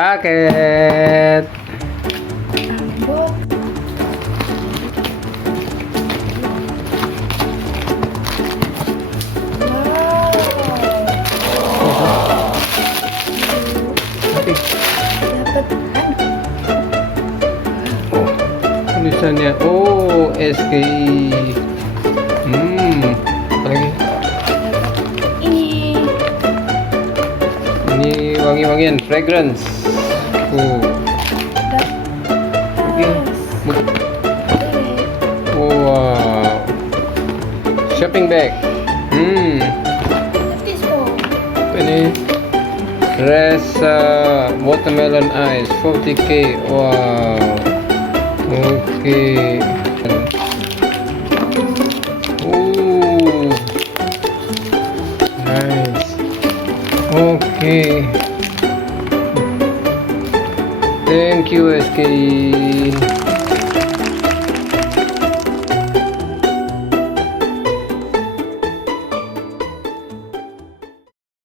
Packet. Tulisannya SKE. Apalagi ini wangi-wangian fragrance. Wow, shopping bag. Ini rasa watermelon ice 40k. Wow. Okay. Nice. Okay. Thank you, SKE.